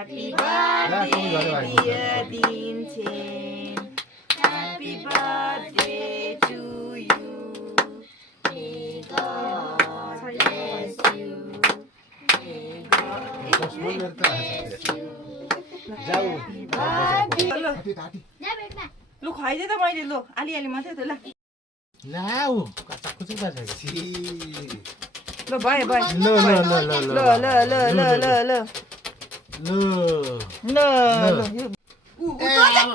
Happy birthday, dear Dinchen. Happy birthday to you. May God bless you. May God bless you. Happy birthday. लु खुवाइदे त मैले लु अलिअलि मात्रै त ल लाऊ कच्चाको चाहिँ बाजा ल भयो भयो ल ल ल ल ल ल ल ल ल ल ल ल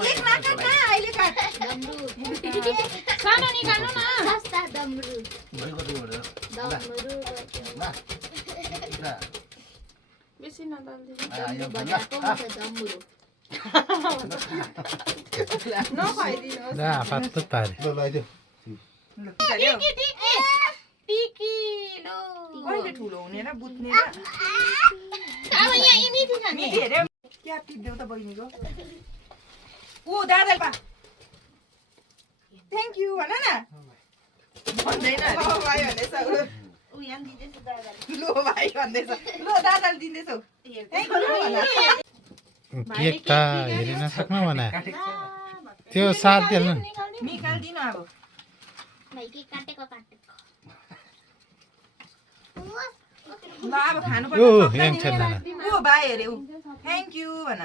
केक मात्र कहाँ अहिले काट सानो निकाल्नु न सस्ता डमरु भएको थियो बेसी नदल्दिनु आयो बजाको म त डमरु नखाइदिनुहोस् ला पात पारे ल लैदियो टिकी लो कहिले ठुलो हुने र बुझ्ने र अब यहाँ इमिति छ नि मिठी हेर्यो क्या टिप्देऊ त बहिनीको ऊ दादा पा थ्याङ्क यू भन न भन्दैन लो भाइ भन्दैछ उ यहाँ दिदैछ दादाले लो भाइ भन्दैछ लो दादाले दिँदैछौ थ्याङ्क यू भन केक त हेरिन सक्नु भने त्यो साथ दिएन निकाल्दिनु अब भाइ के काटेको ल अब खानु ओ पर्छ यहाँ छैन नाना ऊ भाइ हेरे ऊ थ्याङ्क यू भन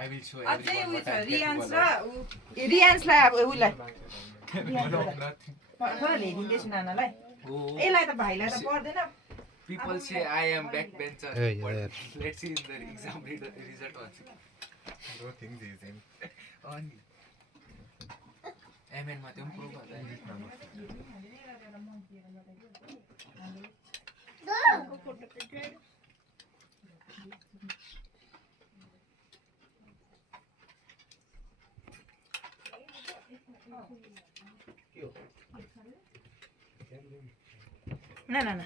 अझै ऊ छ रियान्सलाई अब उसलाई हेरिँदैछु नानालाई यसलाई त भाइलाई त पर्दैन People say I am backbencher, Hey, but yeah. let's see in the exam result also. I don't think this is on. MN मा त्यो पनि proof होला ना ना ना